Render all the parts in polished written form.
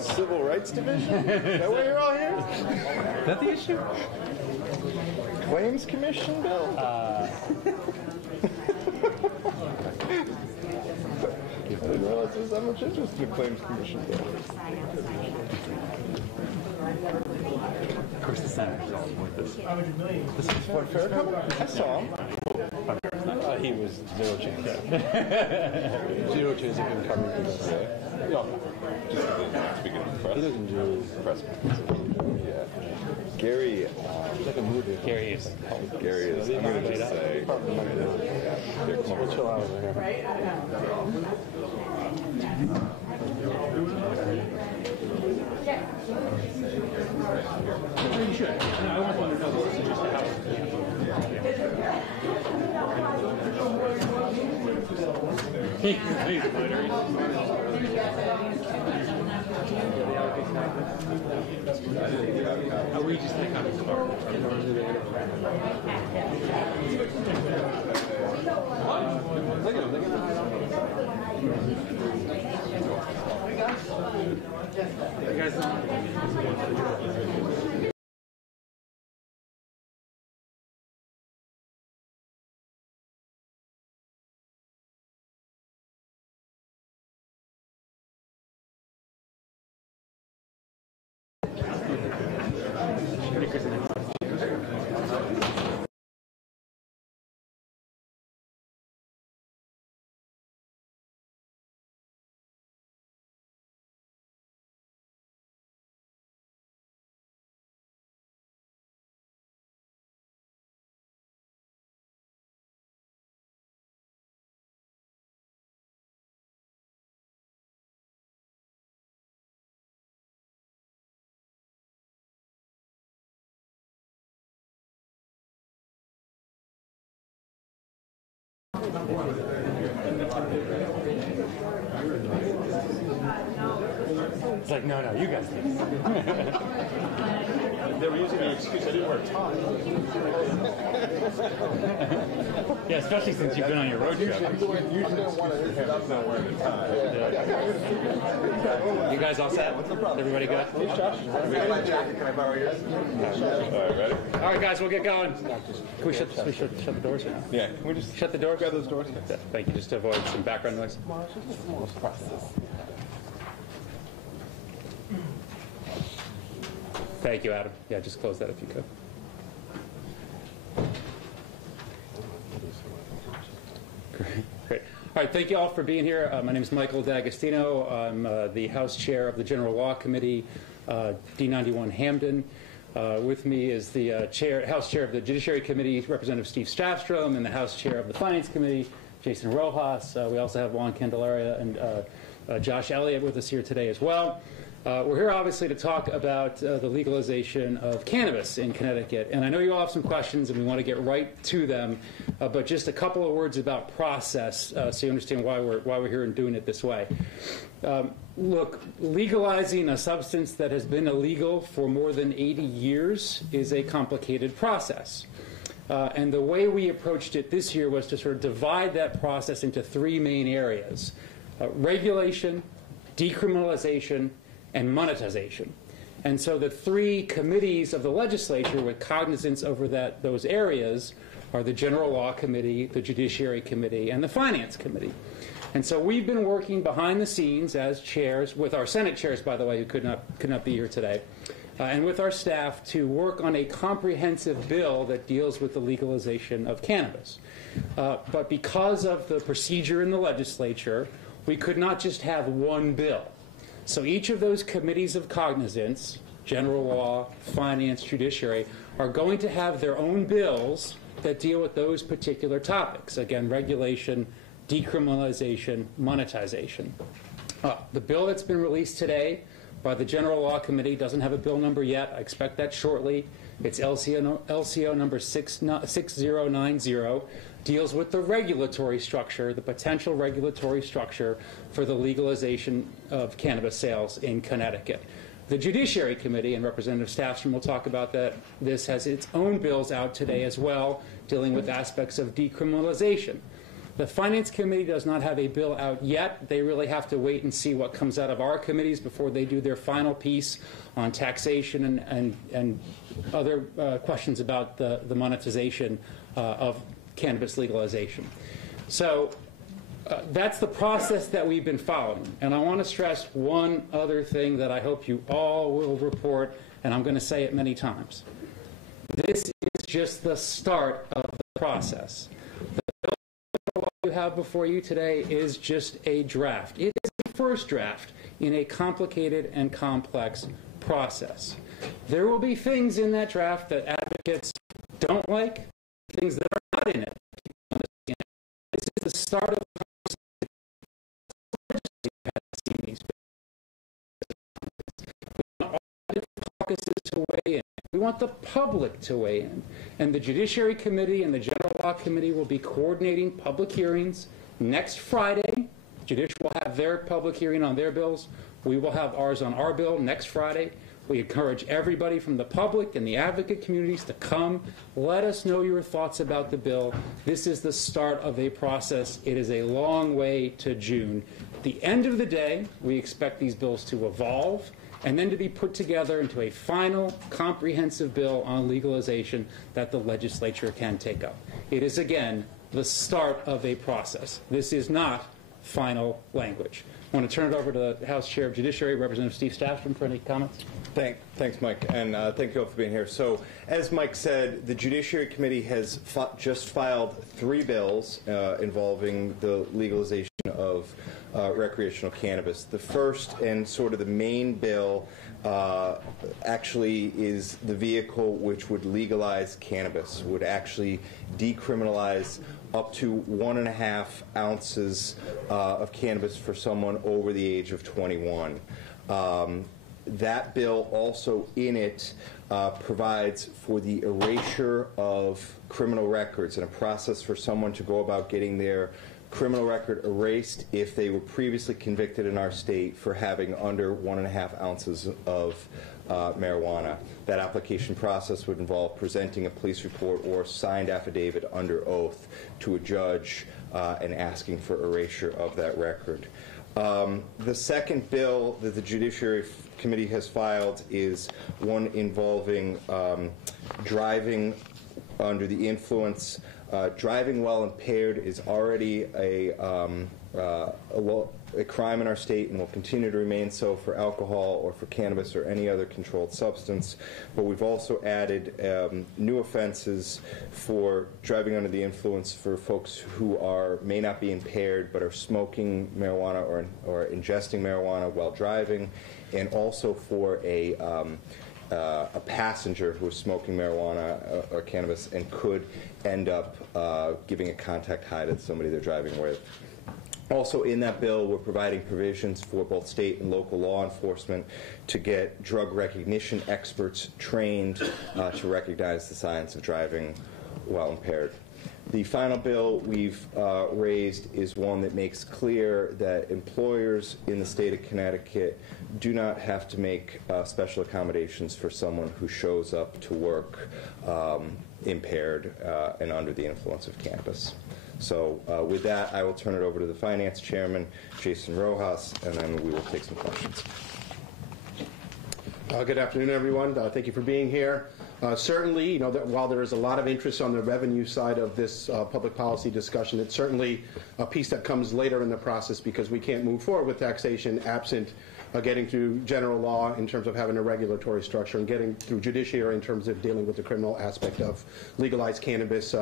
Civil Rights Division? Is that why you're all here? Is that the issue? Claims Commission bill? I didn't realize there was that much interest in the Claims Commission bill. Of course, the Senators all want this. This is what fair coming? I saw him. He was zero chance. Zero chance of him coming to this day. No. Just speaking of the press. He doesn't do press. Yeah. Gary. It's like a movie. Gary is. Gary is. I'm going to just say. Here, come on, we'll chill out over here. You should. I want to know this is just a house. He's literally. We just think I'm smart. Look at him, look at him. You guys It's like, no, you guys do. They were using the excuse I didn't wear a tie. Yeah, especially since you've been on your road trip. Usually one of his not wearing a tie. You guys all set? Everybody good? Can I borrow yours? All right, ready? All right, guys, we'll get going. Can we shut the doors? Yeah. Can we just Shut the doors? grab those doors? Yeah, thank you, just to avoid some background noise. Thank you, Adam. Yeah, just close that if you could. Great. All right, thank you all for being here. My name is Michael D'Agostino. I'm the House Chair of the General Law Committee, D91 Hamden. With me is the House Chair of the Judiciary Committee, Representative Steve Stafstrom, and the House Chair of the Finance Committee, Jason Rojas. We also have Juan Candelaria and Josh Elliott with us here today as well. We're here obviously to talk about the legalization of cannabis in Connecticut. And I know you all have some questions and we want to get right to them, but just a couple of words about process so you understand why we're here and doing it this way. Look, legalizing a substance that has been illegal for more than 80 years is a complicated process. And the way we approached it this year was to sort of divide that process into three main areas: regulation, decriminalization, and monetization. And so the three committees of the legislature with cognizance over those areas are the General Law Committee, the Judiciary Committee, and the Finance Committee. And so we've been working behind the scenes as chairs, with our Senate chairs, by the way, who could not be here today, and with our staff to work on a comprehensive bill that deals with the legalization of cannabis. But because of the procedure in the legislature, we could not just have one bill. So each of those committees of cognizance, General Law, Finance, Judiciary, are going to have their own bills that deal with those particular topics. Again, regulation, decriminalization, monetization. The bill that's been released today by the General Law Committee doesn't have a bill number yet. I expect that shortly. It's LCO number 6090. Deals with the regulatory structure, the potential regulatory structure for the legalization of cannabis sales in Connecticut. The Judiciary Committee, and Representative Stafstrom will talk about that, this has its own bills out today as well, dealing with aspects of decriminalization. The Finance Committee does not have a bill out yet. They really have to wait and see what comes out of our committees before they do their final piece on taxation and other questions about the monetization of cannabis legalization. So that's the process that we've been following. And I want to stress one other thing that I hope you all will report, and I'm going to say it many times. This is just the start of the process. The bill you have before you today is just a draft. It is the first draft in a complicated and complex process. There will be things in that draft that advocates don't like, things that are not in it. This is the start of the process. We want all different caucuses to weigh in. We want the public to weigh in. And the Judiciary Committee and the General Law Committee will be coordinating public hearings next Friday. Judicial will have their public hearing on their bills. We will have ours on our bill next Friday. We encourage everybody from the public and the advocate communities to come. Let us know your thoughts about the bill. This is the start of a process. It is a long way to June. At the end of the day, we expect these bills to evolve and then to be put together into a final, comprehensive bill on legalization that the legislature can take up. It is, again, the start of a process. This is not final language. I want to turn it over to the House Chair of Judiciary, Representative Steve Stafstrom, for any comments. Thanks, Mike, and thank you all for being here. So, as Mike said, the Judiciary Committee has just filed 3 bills involving the legalization of recreational cannabis. The first and sort of the main bill actually is the vehicle which would legalize cannabis, would actually decriminalize up to 1.5 ounces of cannabis for someone over the age of 21. That bill also in it provides for the erasure of criminal records and a process for someone to go about getting their criminal record erased if they were previously convicted in our state for having under 1.5 ounces of marijuana. That application process would involve presenting a police report or signed affidavit under oath to a judge and asking for erasure of that record. The second bill that the Judiciary Committee has filed is one involving driving under the influence. Driving while impaired is already a crime in our state and will continue to remain so for alcohol or for cannabis or any other controlled substance. But we've also added new offenses for driving under the influence for folks who may not be impaired but are smoking marijuana or ingesting marijuana while driving, and also for a passenger who is smoking marijuana or cannabis and could end up giving a contact high to somebody they're driving with. Also in that bill, we're providing provisions for both state and local law enforcement to get drug recognition experts trained to recognize the signs of driving while impaired. The final bill we've raised is one that makes clear that employers in the state of Connecticut do not have to make special accommodations for someone who shows up to work impaired and under the influence of cannabis. So with that, I will turn it over to the Finance Chairman, Jason Rojas, and then we will take some questions. Good afternoon, everyone. Thank you for being here. Certainly, that while there is a lot of interest on the revenue side of this public policy discussion, it's certainly a piece that comes later in the process because we can't move forward with taxation absent getting through general law in terms of having a regulatory structure and getting through judiciary in terms of dealing with the criminal aspect of legalized cannabis.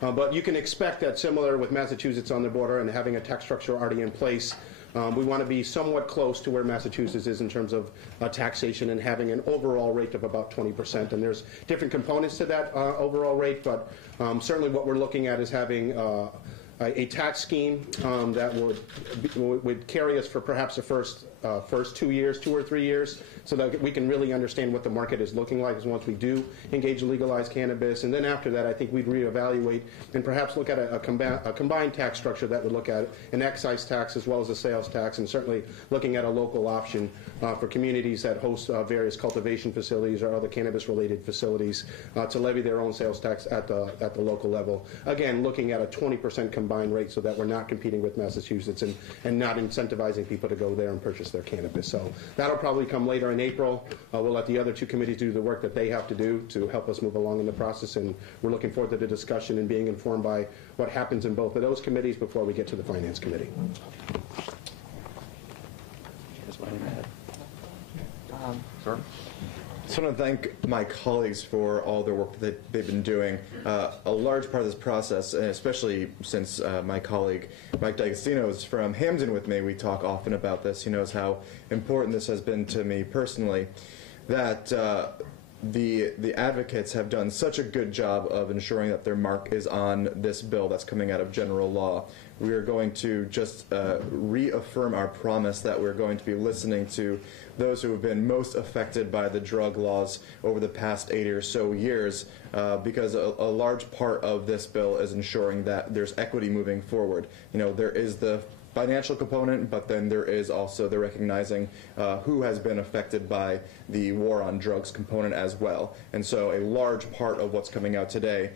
But you can expect that similar with Massachusetts on the border and having a tax structure already in place, we want to be somewhat close to where Massachusetts is in terms of taxation and having an overall rate of about 20%. And there's different components to that overall rate, but certainly what we're looking at is having a tax scheme that would carry us for perhaps the first 2 or 3 years, so that we can really understand what the market is looking like once we do engage in legalized cannabis. And then after that, I think we'd reevaluate and perhaps look at a combined tax structure that would look at an excise tax as well as a sales tax, and certainly looking at a local option for communities that host various cultivation facilities or other cannabis-related facilities to levy their own sales tax at the local level. Again, looking at a 20% combined rate so that we're not competing with Massachusetts and not incentivizing people to go there and purchase their cannabis. So that'll probably come later in April. We'll let the other two committees do the work that they have to do to help us move along in the process, and we're looking forward to the discussion and being informed by what happens in both of those committees before we get to the Finance Committee. Sir? I just want to thank my colleagues for all their work that they've been doing. A large part of this process, and especially since my colleague Mike D'Agostino is from Hamden with me, we talk often about this. He knows how important this has been to me personally, that the advocates have done such a good job of ensuring that their mark is on this bill that's coming out of general law. We are going to just reaffirm our promise that we're going to be listening to those who have been most affected by the drug laws over the past 8 or so years, because a large part of this bill is ensuring that there's equity moving forward. There is the financial component, but then there is also the recognizing who has been affected by the war on drugs component as well. And so a large part of what's coming out today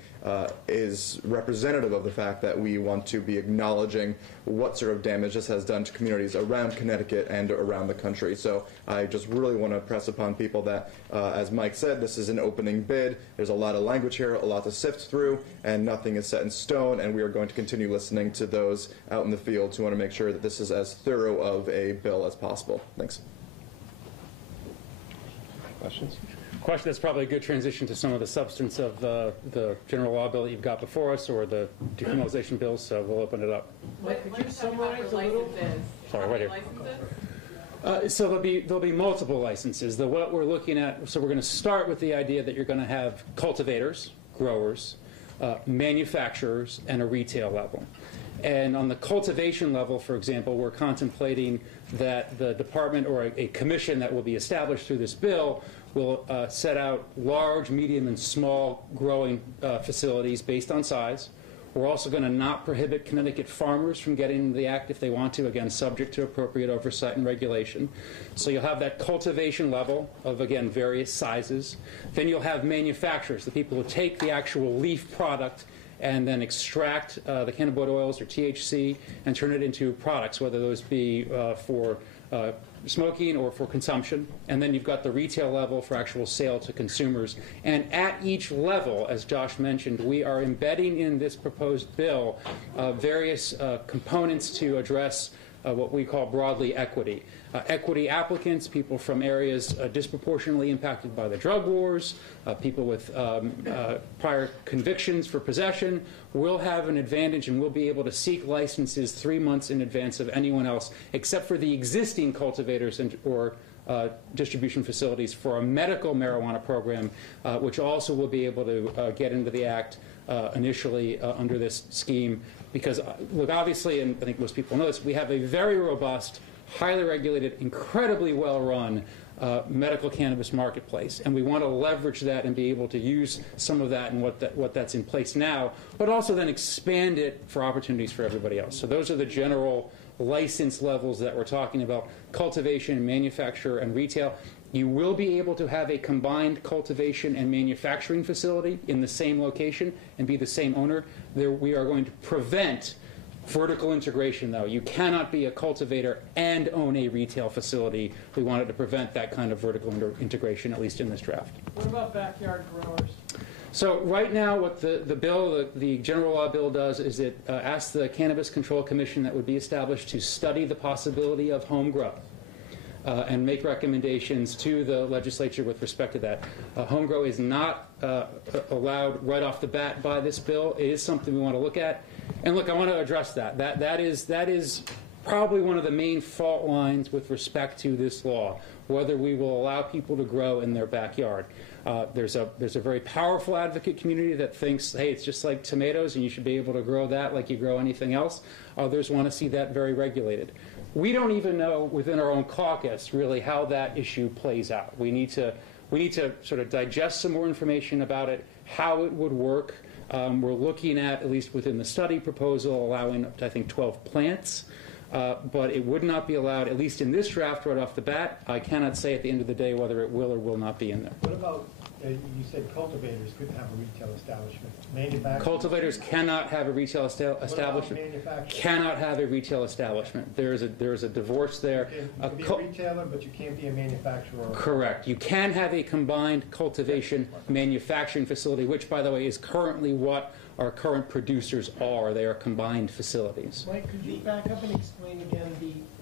is representative of the fact that we want to be acknowledging what sort of damage this has done to communities around Connecticut and around the country. So I just really want to press upon people that, as Mike said, this is an opening bid. There's a lot of language here, a lot to sift through, and nothing is set in stone, and we are going to continue listening to those out in the field who want to make sure that this is as thorough of a bill as possible. Thanks. Questions? Question that's probably a good transition to some of the substance of the general law bill that you've got before us, or the decriminalization bills, so we'll open it up. Could you summarize a little? Sorry, right here. So there'll be multiple licenses. What we're looking at, so we're going to start with the idea that you're going to have cultivators, growers, manufacturers, and a retail level. And on the cultivation level, for example, we're contemplating that the department or a commission that will be established through this bill will set out large, medium, and small growing facilities based on size, We're also going to not prohibit Connecticut farmers from getting into the act if they want to, again, subject to appropriate oversight and regulation. So you'll have that cultivation level of, again, various sizes. Then you'll have manufacturers, the people who take the actual leaf product and then extract the cannabinoid oils or THC and turn it into products, whether those be for smoking or for consumption. And then you've got the retail level for actual sale to consumers. And at each level, as Josh mentioned, we are embedding in this proposed bill various components to address what we call broadly equity. Equity applicants, people from areas disproportionately impacted by the drug wars, people with prior convictions for possession, will have an advantage and will be able to seek licenses 3 months in advance of anyone else, except for the existing cultivators or distribution facilities for a medical marijuana program, which also will be able to get into the act initially under this scheme. Because, look, obviously, and I think most people know this, we have a very robust, highly regulated, incredibly well-run medical cannabis marketplace, and we want to leverage that and be able to use some of that and what that's in place now, but also then expand it for opportunities for everybody else. So those are the general license levels that we're talking about: cultivation, manufacture, and retail. You will be able to have a combined cultivation and manufacturing facility in the same location and be the same owner. We are going to prevent vertical integration, though. You cannot be a cultivator and own a retail facility. We wanted to prevent that kind of vertical integration, at least in this draft. What about backyard growers? So right now what the bill, the general law bill does is it asks the Cannabis Control Commission that would be established to study the possibility of home grow. And make recommendations to the legislature with respect to that. Home grow is not allowed right off the bat by this bill. It is something we want to look at. And look, I want to address that. That is probably one of the main fault lines with respect to this law, whether we will allow people to grow in their backyard. There's a very powerful advocate community that thinks, hey, it's just like tomatoes and you should be able to grow that like you grow anything else. Others want to see that very regulated. We don't even know within our own caucus really how that issue plays out. We need to sort of digest some more information about it, how it would work. We're looking at least within the study proposal, allowing up to, I think, 12 plants. But it would not be allowed, at least in this draft right off the bat. I cannot say at the end of the day whether it will or will not be in there. What about, you said cultivators could have a retail establishment. Manufacturers? Cultivators cannot have a retail establishment. Manufacturers? Cannot have a retail establishment. There is a divorce there. You can be a retailer, but you can't be a manufacturer. Correct. You can have a combined cultivation manufacturing facility, which, by the way, is currently what our current producers are. They are combined facilities. Mike, could you back up and explain again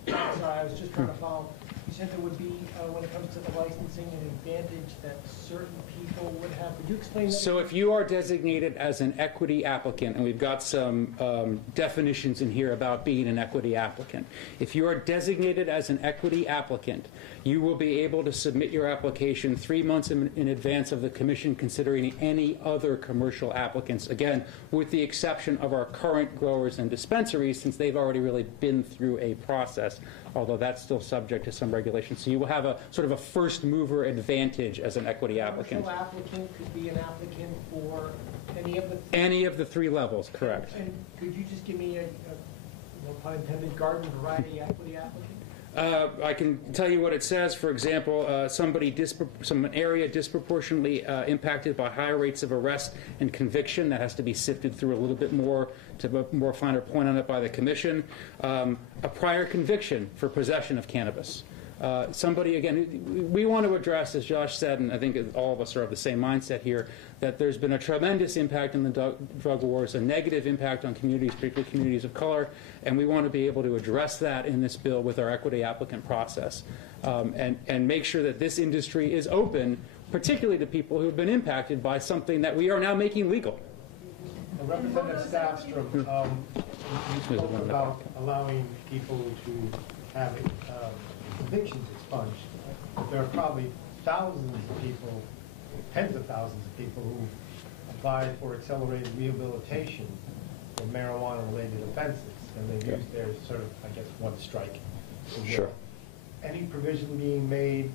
sorry, I was just trying to follow. You said there would be, when it comes to the licensing, an advantage that certain people would have. Could you explain that? So if you are designated as an equity applicant, and we've got some definitions in here about being an equity applicant. If you are designated as an equity applicant, you will be able to submit your application 3 months in advance of the commission considering any other commercial applicants, again, with the exception of our current growers and dispensaries, since they've already really been through a process, although that's still subject to some regulation. So you will have a sort of a first mover advantage as an equity applicant. A commercial applicant could be an applicant for any of the 3 levels, correct. And could you just give me a no pun intended, garden variety equity applicant? I can tell you what it says. For example, some area disproportionately impacted by higher rates of arrest and conviction. That has to be sifted through a little bit more to a more finer point on it by the commission. A prior conviction for possession of cannabis. Somebody, again, we want to address, as Josh said, and I think all of us are of the same mindset here, that there's been a tremendous impact in the drug wars, a negative impact on communities, particularly communities of color, and we want to be able to address that in this bill with our equity applicant process and make sure that this industry is open, particularly to people who have been impacted by something that we are now making legal. Representative Staffstrom, you spoke about allowing people to have convictions expunged. There are probably thousands of people, tens of thousands of people who applied for accelerated rehabilitation for marijuana-related offenses, and they've used their sort of, I guess, one strike. Sure. Any provision being made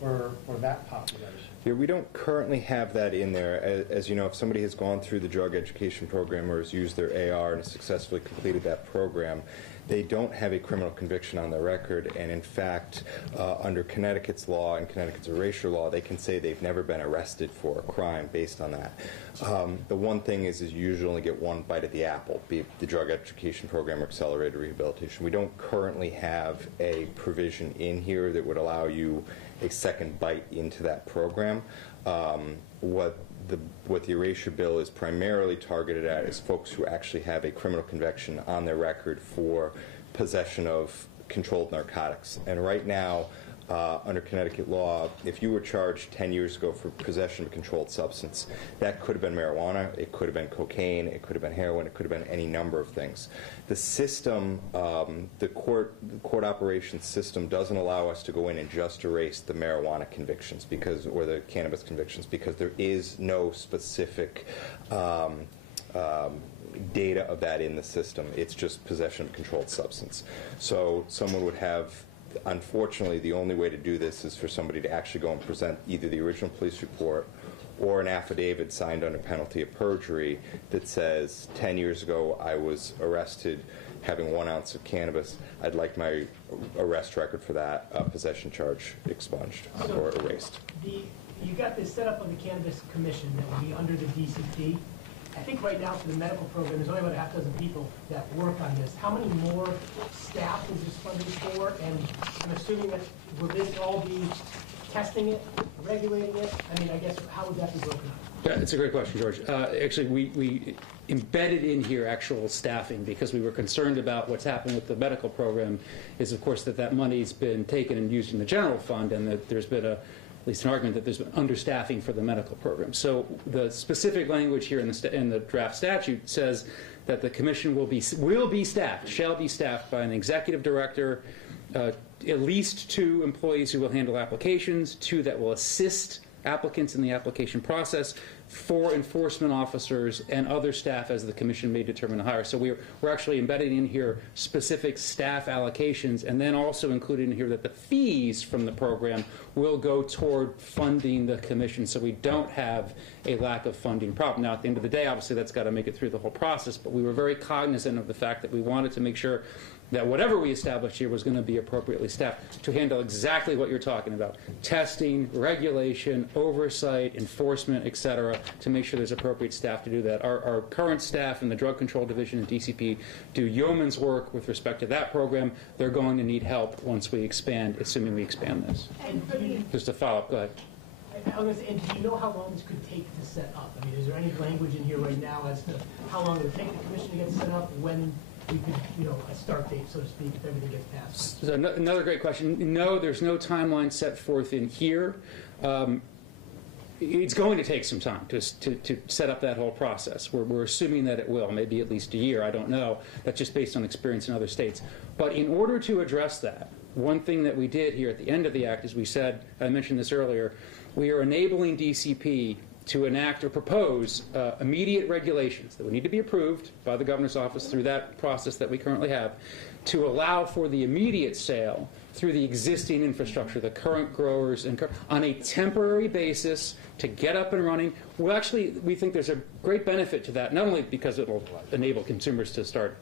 for that population. Yeah, we don't currently have that in there. As you know, if somebody has gone through the drug education program or has used their AR and successfully completed that program, they don't have a criminal conviction on their record, and in fact, under Connecticut's law and Connecticut's erasure law, they can say they've never been arrested for a crime based on that. The one thing is you usually only get one bite at the apple, be it the drug education program or accelerated rehabilitation. We don't currently have a provision in here that would allow you a second bite into that program. What the erasure bill is primarily targeted at is folks who actually have a criminal conviction on their record for possession of controlled narcotics. And right now, under Connecticut law, if you were charged 10 years ago for possession of a controlled substance, that could have been marijuana, it could have been cocaine, it could have been heroin, it could have been any number of things. The system, the court operations system doesn't allow us to go in and just erase the marijuana convictions or the cannabis convictions because there is no specific data of that in the system. It's just possession of controlled substance. So someone would have, unfortunately, the only way to do this is for somebody to actually go and present either the original police report or an affidavit signed under penalty of perjury that says 10 years ago I was arrested having 1 ounce of cannabis. I'd like my arrest record for that possession charge expunged or erased. You got this set up on the Cannabis Commission that will be under the DCP. I think right now for the medical program, there's only about a half dozen people that work on this. How many more staff is this funding for? And I'm assuming that will this all be testing it, regulating it? I mean, I guess, how would that be broken up? Yeah, it's a great question, George. Actually, we embedded in here actual staffing because we were concerned about what's happened with the medical program is, of course, that money's been taken and used in the general fund and that there's been at least an argument that there's been understaffing for the medical program. So the specific language here in the draft statute says that the commission shall be staffed by an executive director, at least 2 employees who will handle applications, 2 that will assist applicants in the application process, 4 enforcement officers, and other staff as the commission may determine to hire. So we're actually embedding in here specific staff allocations and then also including in here that the fees from the program will go toward funding the commission so we don't have a lack of funding problem. Now, at the end of the day, obviously that's got to make it through the whole process, but we were very cognizant of the fact that we wanted to make sure that whatever we established here was going to be appropriately staffed to handle exactly what you're talking about: testing, regulation, oversight, enforcement, et cetera, to make sure there's appropriate staff to do that. Our current staff in the Drug Control Division and DCP do yeoman's work with respect to that program. They're going to need help once we expand, assuming we expand this. Just a follow-up, go ahead. I was going to say, and do you know how long this could take to set up? I mean, is there any language in here right now as to how long it would take the commission to get set up, when we could, a start date, so to speak, if everything gets passed? So another great question. No, there's no timeline set forth in here. It's going to take some time to set up that whole process. We're assuming that it will, maybe at least a year. I don't know. That's just based on experience in other states. But in order to address that, one thing that we did here at the end of the act is we said, I mentioned this earlier, we are enabling DCP to enact or propose immediate regulations that would need to be approved by the governor's office through that process that we currently have to allow for the immediate sale through the existing infrastructure, the current growers, and on a temporary basis to get up and running. Well, actually, we think there's a great benefit to that, not only because it will enable consumers to start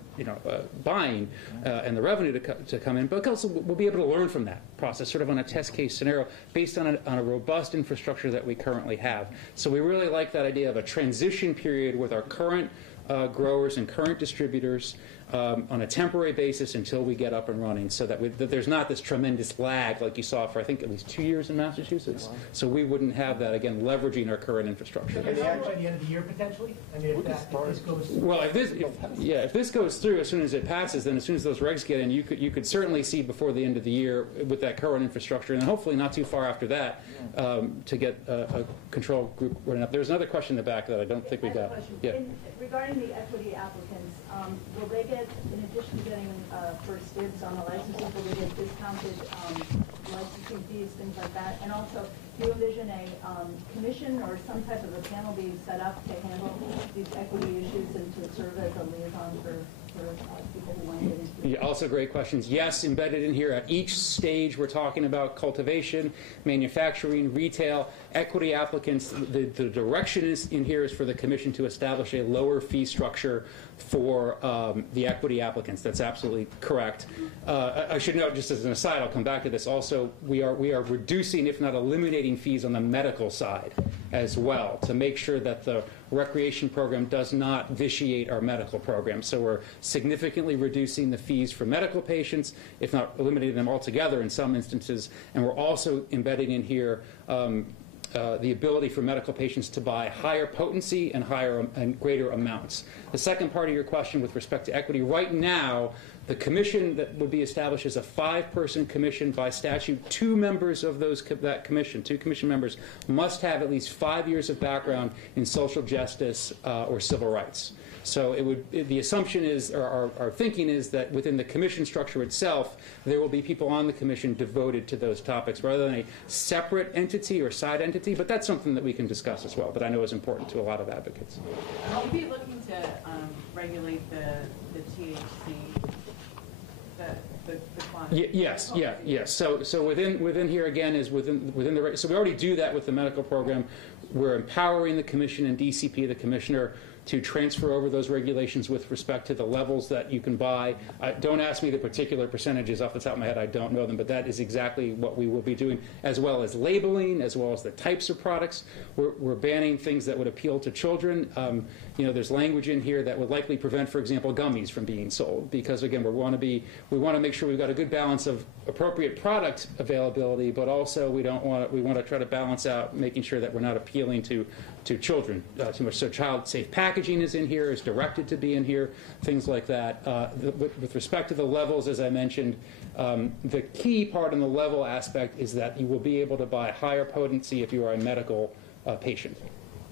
buying and the revenue to come in, but also we'll be able to learn from that process, sort of on a test case scenario based on a robust infrastructure that we currently have. So we really like that idea of a transition period with our current growers and current distributors on a temporary basis until we get up and running, so that there's not this tremendous lag like you saw for, I think, at least 2 years in Massachusetts. So we wouldn't have that, again, leveraging our current infrastructure. By the end of the year, potentially? I mean, if this goes... Well, if this goes through as soon as it passes, then as soon as those regs get in, you could certainly see before the end of the year with that current infrastructure, and then hopefully not too far after that, to get a control group running up. There's another question in the back that I don't think we got. Yeah. Regarding the equity applicants, will they get, in addition to getting first dibs on the licenses, will they get discounted licensing fees, things like that? And also, do you envision a commission or some type of a panel being set up to handle these equity issues and to serve as a liaison for for people who want to get into it? Yeah, also great questions. Yes, embedded in here at each stage we're talking about cultivation, manufacturing, retail, equity applicants. The direction is in here is for the Commission to establish a lower fee structure for the equity applicants. That's absolutely correct. I should note, just as an aside, I'll come back to this also, we are reducing, if not eliminating, fees on the medical side as well to make sure that the recreation program does not vitiate our medical program. So we're significantly reducing the fees for medical patients, if not eliminating them altogether in some instances, and we're also embedding in here the ability for medical patients to buy higher potency and higher and greater amounts. The second part of your question with respect to equity, right now, the commission that would be established is a 5-person commission by statute. 2 members of that commission, 2 commission members, must have at least 5 years of background in social justice or civil rights. So the assumption is, or our thinking is, that within the commission structure itself, there will be people on the commission devoted to those topics rather than a separate entity or side entity. But that's something that we can discuss as well, that I know is important to a lot of advocates. Will you be looking to regulate the THC, the quantity? Yes. So within here again is within the. So we already do that with the medical program. We're empowering the commission and DCP, the commissioner, to transfer over those regulations with respect to the levels that you can buy. Don't ask me the particular percentages off the top of my head. I don't know them, but that is exactly what we will be doing, as well as labeling, as well as the types of products. We're banning things that would appeal to children. There's language in here that would likely prevent, for example, gummies from being sold, because again, we want to make sure we've got a good balance of appropriate product availability, but also we want to try to balance out making sure that we're not appealing to children too much. So child-safe packaging is in here, is directed to be in here, things like that. With respect to the levels, as I mentioned, the key part in the level aspect is that you will be able to buy higher potency if you are a medical patient.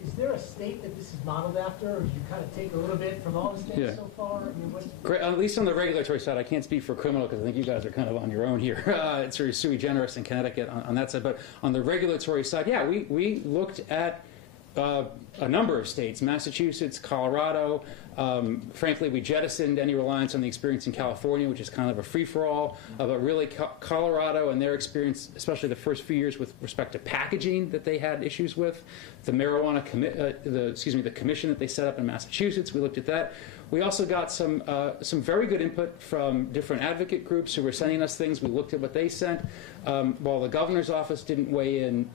Is there a state that this is modeled after, or do you kind of take a little bit from all the states so far? I mean, Great. At least on the regulatory side, I can't speak for criminal because I think you guys are kind of on your own here. It's very sui generis in Connecticut on that side. But on the regulatory side, yeah, we looked at a number of states, Massachusetts, Colorado. Frankly, we jettisoned any reliance on the experience in California, which is kind of a free-for-all. But really, Colorado and their experience, especially the first few years with respect to packaging that they had issues with, the marijuana the commission that they set up in Massachusetts, we looked at that. We also got some very good input from different advocate groups who were sending us things. We looked at what they sent. While the governor's office didn't weigh in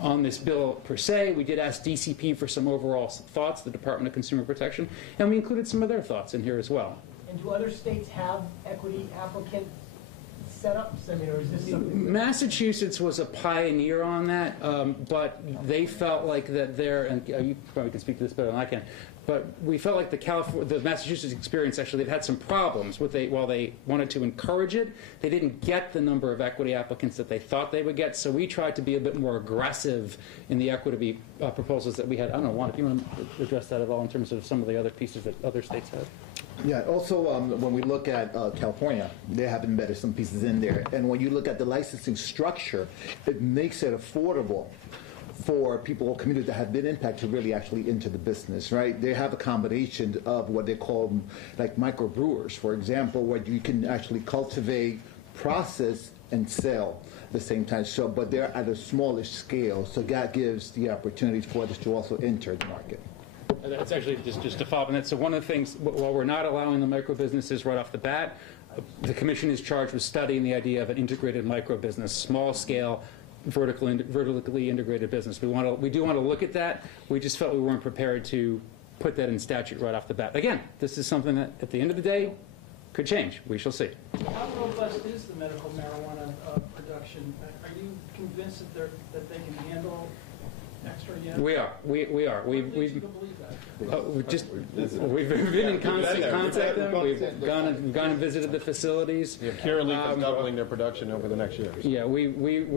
on this bill per se, we did ask DCP for some overall thoughts, the Department of Consumer Protection, and we included some of their thoughts in here as well. And do other states have equity applicant setups? I mean, or is this something? Massachusetts was a pioneer on that, but they felt like that and you probably can speak to this better than I can, but we felt like the Massachusetts experience, actually, they've had some problems while they wanted to encourage it. They didn't get the number of equity applicants that they thought they would get, so we tried to be a bit more aggressive in the equity proposals that we had. I don't know, Juan, if you want to address that at all in terms of some of the other pieces that other states have. Yeah, also when we look at California, they have embedded some pieces in there. And when you look at the licensing structure, it makes it affordable for people or communities that have been impacted to really actually into the business, right? They have a combination of what they call like microbrewers, for example, where you can actually cultivate, process, and sell at the same time. So, but they're at a smallish scale, so that gives the opportunity for others to also enter the market. That's actually just to follow up on that. So one of the things, while we're not allowing the micro businesses right off the bat, the commission is charged with studying the idea of an integrated micro business, small scale, vertically integrated business. We do want to look at that. We just felt we weren't prepared to put that in statute right off the bat. Again, this is something that at the end of the day could change. We shall see. How robust is the medical marijuana production? Are you convinced that they can handle extra yet? We are. We've believe that? we've been in constant contact with them. We've gone and visited the facilities. Yeah, Curaleaf is doubling their production over the next year. Yeah, we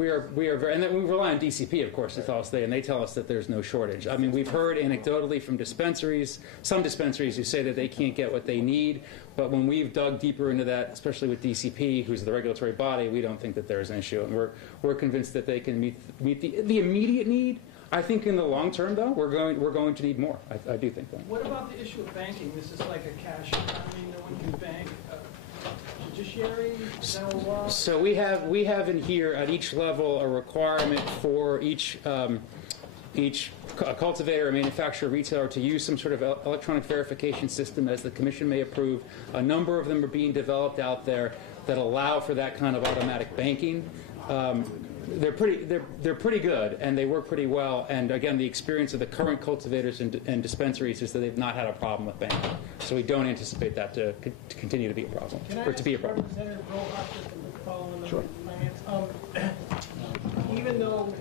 are very, and then we rely on DCP, of course, to tell us and they tell us that there's no shortage. I mean, we've heard anecdotally from some dispensaries who say that they can't get what they need, but when we've dug deeper into that, especially with DCP, who's the regulatory body, we don't think that there's an issue, and we're convinced that they can meet the immediate need. I think in the long term, though, we're going to need more. I do think that. What about the issue of banking? This is like a cash economy. No one can bank. Judiciary, general law. So we have in here at each level a requirement for each cultivator, manufacturer, retailer to use some sort of electronic verification system as the commission may approve. A number of them are being developed out there that allow for that kind of automatic banking. They're pretty good, and they work pretty well. And again, the experience of the current cultivators and dispensaries is that they've not had a problem with banking. So we don't anticipate that to continue to be a problem, or to be a problem. Representative Rojas, following the finance. Even though,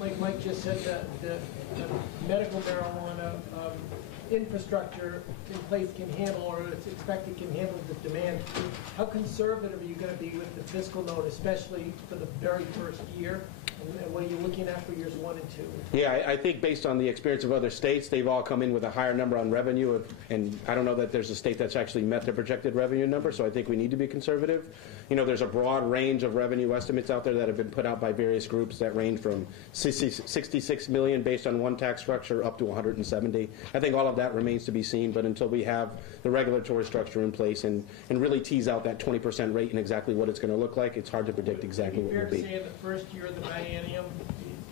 like Mike just said, the medical marijuana infrastructure in place can handle, or it's expected can handle the demand, how conservative are you going to be with the fiscal note, especially for the very first year? And what are you looking at for years 1 and 2? Yeah, I think based on the experience of other states, they've all come in with a higher number on revenue, and I don't know that there's a state that's actually met their projected revenue number, so I think we need to be conservative. You know, there's a broad range of revenue estimates out there that have been put out by various groups that range from 66 million based on one tax structure up to 170. I think all of that remains to be seen, but until we have the regulatory structure in place and really tease out that 20% rate and exactly what it's going to look like, it's hard to predict exactly what it will be. Fair to say in the first year of the biennium,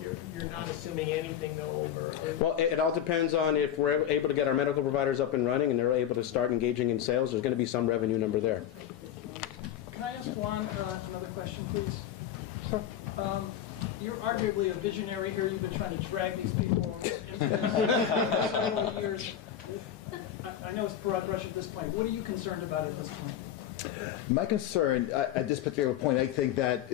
you're not assuming anything though over. Well, it all depends on if we're able to get our medical providers up and running and they're able to start engaging in sales. There's going to be some revenue number there. Can I ask Juan another question, please? Sure. You're arguably a visionary here. You've been trying to drag these people into this for several years. I know it's broad brush at this point. What are you concerned about at this point? My concern at this particular point, I think that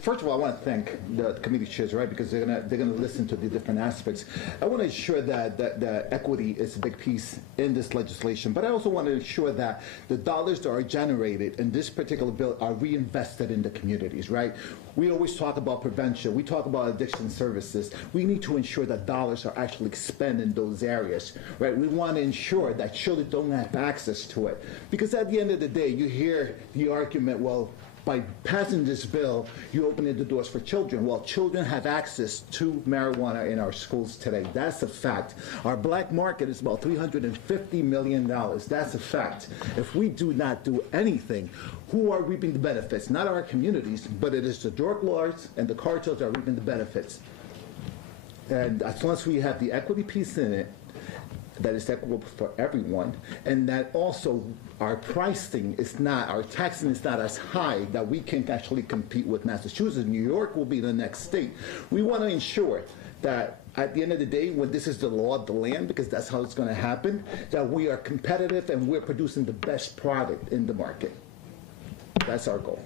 first of all, I want to thank the committee chairs, right, because they're gonna listen to the different aspects. I want to ensure that the equity is a big piece in this legislation, but I also want to ensure that the dollars that are generated in this particular bill are reinvested in the communities, right? We always talk about prevention. We talk about addiction services. We need to ensure that dollars are actually spent in those areas, right? We want to ensure that children don't have access to it, because at the end of the day, you hear the argument, well, by passing this bill, you open the doors for children. Well, children have access to marijuana in our schools today. That's a fact. Our black market is about $350 million. That's a fact. If we do not do anything, who are reaping the benefits? Not our communities, but it is the drug lords and the cartels that are reaping the benefits. And as long as we have the equity piece in it, that is equitable for everyone, and that also our pricing is not, our taxing is not as high that we can actually compete with Massachusetts. New York will be the next state. We want to ensure that at the end of the day, when this is the law of the land, because that's how it's going to happen, that we are competitive and we're producing the best product in the market. That's our goal.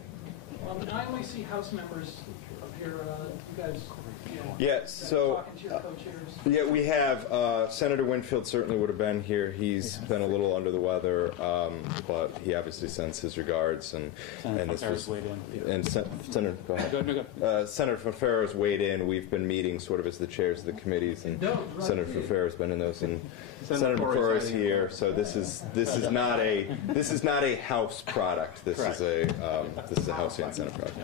I only see House members up here. You guys. Yeah, so yeah, we have Senator Winfield certainly would have been here. He's been a little under the weather, but he obviously sends his regards. And this was weighed in. And Senator, go ahead. Senator Ferreira's weighed in. We've been meeting sort of as the chairs of the committees, and Senator Ferreira's been in those. And Senator Ferreira's here, so this is not a House product. This is a House and Senate product.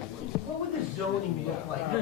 What would the zoning look like? I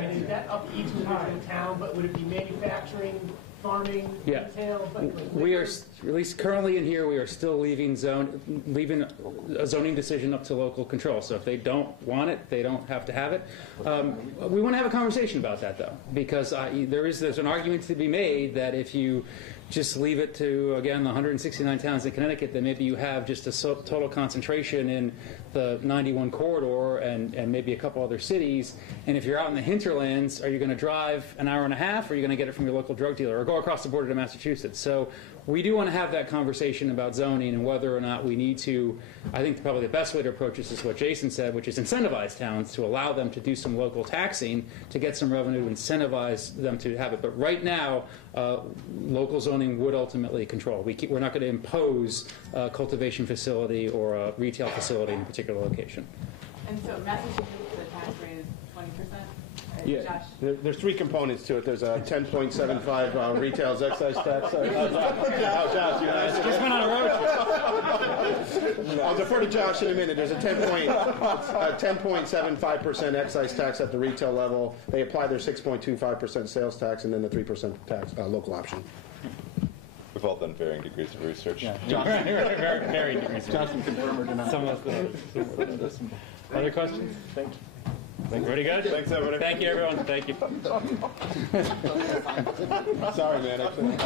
mean, is that up to each individual town, but would it be manufacturing, farming, retail? We are, at least currently in here, we are still leaving a zoning decision up to local control. So if they don't want it, they don't have to have it. We want to have a conversation about that, though, because there's an argument to be made that if you just leave it to, again, the 169 towns in Connecticut, then maybe you have just a total concentration in the 91 corridor and maybe a couple other cities. And if you're out in the hinterlands, are you going to drive an hour and a half, or are you going to get it from your local drug dealer, or go across the border to Massachusetts? So we do want to have that conversation about zoning and whether or not we need to. I think probably the best way to approach this is what Jason said, which is incentivize towns to allow them to do some local taxing to get some revenue, to incentivize them to have it. But right now, local zoning would ultimately control. We're not going to impose a cultivation facility or a retail facility in a particular location. And so Massachusetts, the tax rate is 20%? Yeah, Josh? there's three components to it. There's a 10.75 retail excise tax. Josh, you Just went on a road trip. I'll defer to Josh in a minute. There's a 10.75% excise tax at the retail level. They apply their 6.25% sales tax and then the 3% tax local option. We've all done varying degrees of research. Yeah. Very degrees. Johnson, confirm or deny? Some of us. Other questions? Thank you. Pretty good? Thanks, everybody. Thank you, everyone. Thank you. Sorry, man. I couldn't.